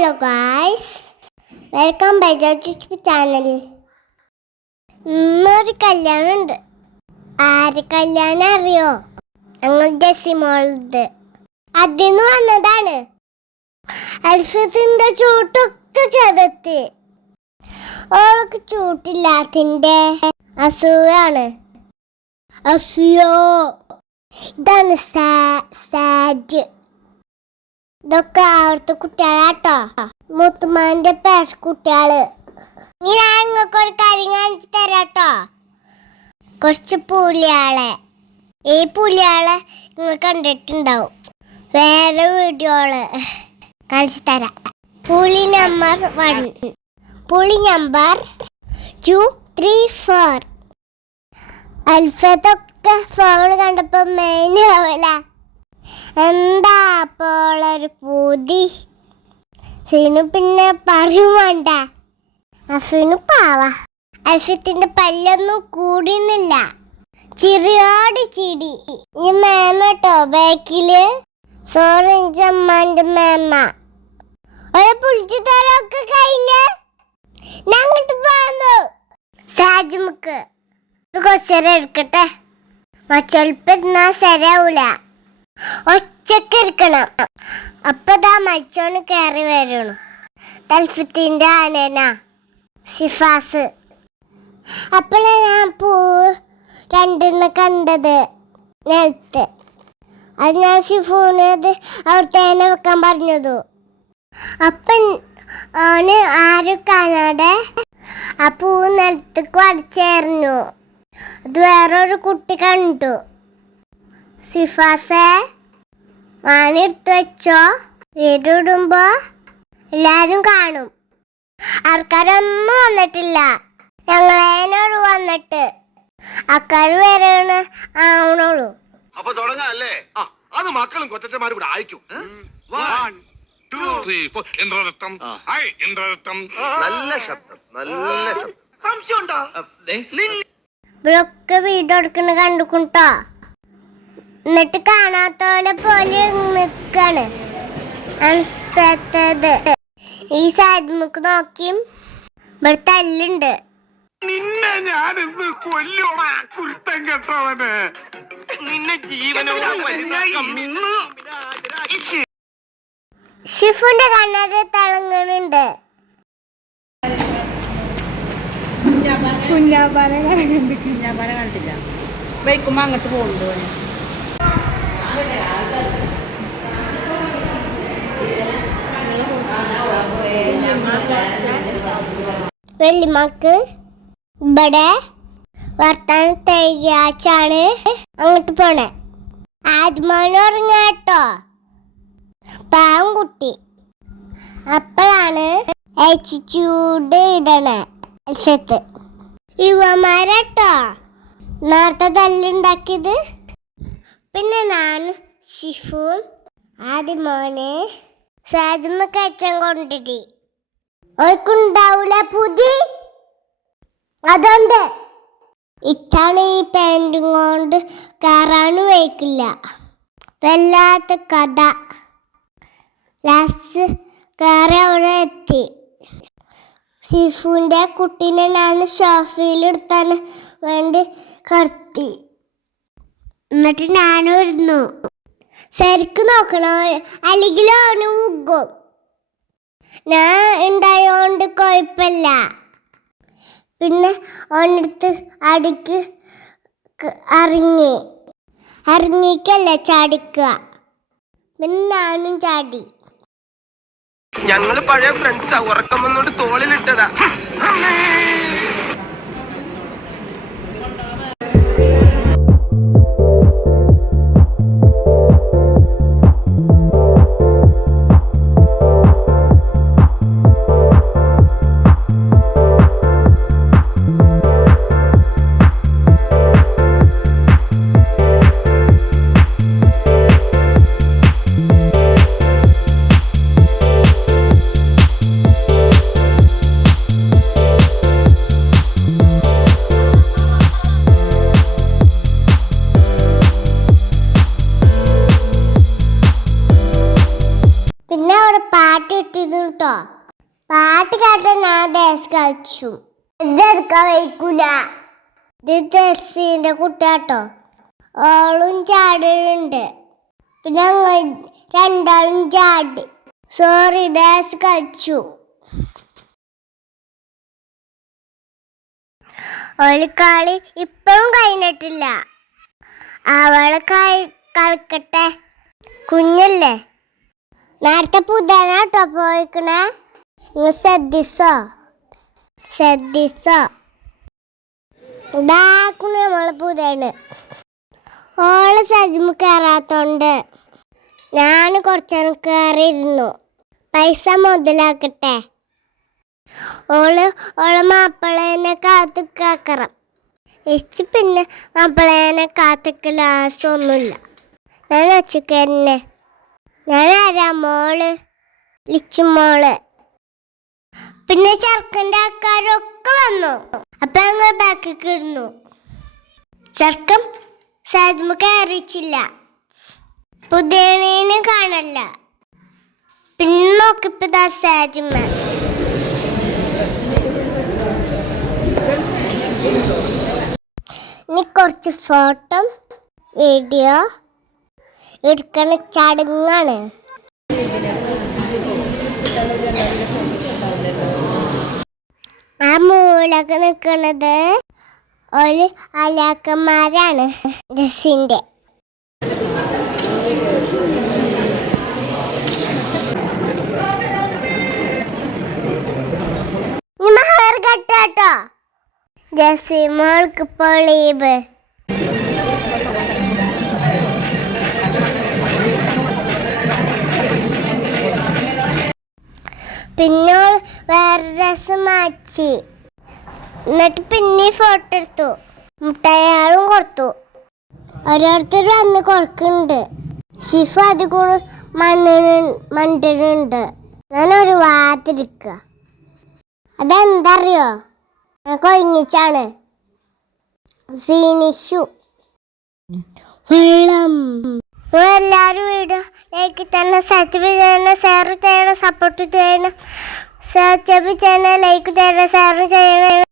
Hello guys, welcome by YouTube channel. ഇന്നൊരു കല്യാണം ഉണ്ട്. ആര് കല്യാണം അറിയോ? ഞങ്ങൾ ജെസിമോളത് അതിന് വന്നതാണ്. അൽഫത്തിന്റെ ചൂട്ടൊക്കെ ചെറുത്തി. അവൾക്ക് ചൂട്ടില്ലാത്തിന്റെ അസൂയാണ്. അസൂയോ ഇതാണ് സാഡ്. ഇതൊക്കെ അവിടുത്തെ കുട്ടികളാട്ടോ, മുത്തുമാന്റെ പേരക്കുട്ടികള്. ഞാൻ നിങ്ങൾക്ക് ഒരു കാര്യം കാണിച്ചു തരാട്ടോ. കുറച്ച് പുലിയാളെ, ഈ പുലിയാളെ നിങ്ങൾ കണ്ടിട്ടുണ്ടാവും. വേറെ വീഡിയോകള് കാണിച്ചു തരാം. പുലി നമ്പർ 1, പുലി നമ്പർ 2, 3, 4. അൽഫത്തൊക്കെ ഫോൺ കണ്ടപ്പോ മെയിൻ ആവില്ല. എന്താ അപ്പോളൊരു പൂതി. സീനു പിന്നെ പറയും വേണ്ട. അഫീനു പാവ. അൽഫത്തിന്റെ പല്ലൊന്നും കൂടുന്നില്ല. ചിരിയോട് ചിരി. ഈ മേമ കേട്ടോ ബാക്കില്. സോറിഞ്ച് അമ്മാന്റെ മേമ. ഒരു പുളിച്ചു തരൊക്കെ കഴിഞ്ഞ് ഞങ്ങട്ട് പോന്നു. സാജുമുക്ക് ഒരു കൊച്ചര എടുക്കട്ടെ. മച്ചൊൽപ്പെന്നാ ശരിയാവൂല. ഒച്ചക്ക് ഇരിക്കണം. അപ്പതാ മച്ചോന് കയറി വരണു. തൽഫത്തിന്റെ ആനന സിഫാസ്. അപ്പോഴാ ഞാൻ രണ്ടെണ്ണം കണ്ടത് നിലത്ത്. അത് ഞാൻ സിഫൂനത് അവിടുത്തെ വെക്കാൻ പറഞ്ഞതു. അപ്പം അവന് ആരും കാണാതെ ആ പൂ നിലത്തേക്ക് വരച്ചേർന്നു. അത് വേറൊരു കുട്ടി കണ്ടു. സിഫാസെ വാനെടുത്ത് വെച്ചോ, വീടിടുമ്പോ എല്ലാരും കാണും. ആൾക്കാരൊന്നും വന്നിട്ടില്ല. ഞങ്ങളേനോട് വന്നിട്ട് ആൾക്കാർ വരണ ആവണുള്ളൂ. അപ്പൊ തുടങ്ങാല്ലേ? അത് മക്കളും കൊച്ചന്മാരും കൂടെ അയക്കും. 1, 2, 3, 4. ഇന്ദ്രരത്നം, ഇന്ദ്രരത്നം. നല്ല ശബ്ദം, നല്ല ശബ്ദം. സംശയമുണ്ടോ? ഇവരൊക്കെ വീടെടുക്കണ കണ്ടുకుంటോ. എന്നിട്ട് കാണാത്തോലെ പോലെ നിക്കാണ്. ഈ സൈഡ് നമുക്ക് നോക്കിയും ഇവിടെ തല്ലുണ്ട്. നിന്നെ ഞാനിന്ന് കൊല്ലോടാ കുരുത്തം കെട്ടവന്. നിന്നെ ഷിഫുന്റെ കണ്ണത് തിളങ്ങുന്നുണ്ട്. കുഞ്ഞാപ്പാനെ കണ്ടില്ല. വൈക്കുമ്പോ അങ്ങോട്ട് പോകുന്നുണ്ട്. വെള്ളിമാക്ക് ഇവിടെ വർത്താനം തയ്യാച്ചാണ് അങ്ങോട്ട് പോണേ. ആദ്യമാനം ഉറങ്ങാട്ടോ, പാവം കുട്ടി. അപ്പോഴാണ് ആറ്റിറ്റ്യൂഡ് ഇടണേ അൽഫത്ത്. യുവമാരാട്ടോ നേരത്തെ തല്ലുണ്ടാക്കിയത്. പിന്നെ ഞാൻ ഷിഫും ആദ്യമോനെ സാജുമ്മ കച്ചം കൊണ്ടിരി. ഓർക്കുണ്ടാവൂല പുതി. അതുകൊണ്ട് ഇച്ചാണ് ഈ പാൻറ്റും കൊണ്ട് കയറാനും വയ്ക്കില്ല. വല്ലാത്ത കഥ. ലാസ്റ്റ് കയറി അവിടെ എത്തി. സിഫുവിൻ്റെ കുട്ടീനെ ഞാൻ ഷോഫയിലെടുത്താൻ വേണ്ടി കടത്തി. എന്നിട്ട് ഞാനും ഇരുന്നു. ശരിക്കും നോക്കണോ, അല്ലെങ്കിൽ അവന് ഉഗ്ഗും. ഞാൻ ഉണ്ടായോണ്ട് കുഴപ്പമില്ല. പിന്നെ അവനടുത്ത് അടുക്ക് ഇറങ്ങിക്കല്ലേ ചാടിക്കുക. പിന്നെ ഞാനും ചാടി. ഞങ്ങള് പഴയ ഫ്രണ്ട്സാ. ഉറക്കം വന്നോണ്ട് തോളിലിട്ടതാ. കളിച്ചിരുന്നു കേട്ടോ. പാട്ട് കേട്ടാ ഞാൻ ഡാൻസ് കളിച്ചു. ഇതെടുക്കാൻ വയ്ക്കൂല. ഇത് ജെസ്സിന്റെ കുട്ടിയാട്ടോ. ഓളും ചാടുന്നുണ്ട്. പിന്നെ ഞങ്ങൾ രണ്ടാളും ചാടി. സോറി, ഡാൻസ് കളിച്ചു. ഒരു കളി ഇപ്പോഴും കഴിഞ്ഞിട്ടില്ല. അവള് കളിക്കട്ടെ, കുഞ്ഞല്ലേ. നേരത്തെ പുതാനാട്ടോ പോയിക്കണേ. നിങ്ങൾ ശ്രദ്ധിച്ചോ. ഇതാക്കുന്നു നമ്മള് പുതാണ്. ഓള് സജ്മ കയറാത്തോണ്ട് ഞാൻ കുറച്ചേരം കയറിയിരുന്നു. പൈസ മുതലാക്കട്ടെ. ഓളെ മാപ്പിളേനെ കാത്തുക്കാക്കറം. ഇച്ച് പിന്നെ മാപ്പിളേനെ കാത്തുക്കൽ ആവശ്യമൊന്നുമില്ല. ഞാൻ ഒച്ചക്കന്നെ. ഞാൻ ആരാ? മോള്, ലിച്ചുമോള്. പിന്നെ ചെറുക്കൻ്റെ ആൾക്കാരൊക്കെ വന്നു. അപ്പൊ ഞങ്ങൾ ബാക്കിക്ക് ഇരുന്നു. ചെറുക്കൻ സജ്മ കയറിച്ചില്ല. പുതിയനെ കാണല്ല. പിന്നെ നോക്കിപ്പോ സജ്മ. ഇനി കുറച്ച് ഫോട്ടോ വീഡിയോ എടുക്കണ ചടങ്ങാണ്. ആ മൂലൊക്കെ നിൽക്കുന്നത് ഒരു അലാക്കന്മാരാണ് ഡ്രസ്സിന്റെ. കേട്ടോ, ജസിമോൾക്ക് പൊളീബ്. പിന്നെ വേറെ ഡ്രസ് മാറ്റി. എന്നിട്ട് പിന്നെ ഫോട്ടോ എടുത്തു. മുട്ടയാളും കൊടുത്തു. ഓരോരുത്തർ വന്ന് കൊടുക്കുന്നുണ്ട്. ഷിഫ അത് കൂടെ മണ്ടിനുണ്ട്. ഞാനൊരു വാത്തിരിക്കുക. അതെന്തറിയോ? കൊഴിഞ്ഞിച്ചാണ്. സീനിഷു വെള്ളം. എല്ലാവരും വീഡിയോ ലൈക്ക് തന്നെ, സബ്സ്ക്രൈബ് ചെയ്യണം, ഷെയർ ചെയ്യണം, സപ്പോർട്ട് ചെയ്യണം. സബ്സ്ക്രൈബ് ചെയ്യണം, ലൈക്ക് ചെയ്യണം, ഷെയർ ചെയ്യണം.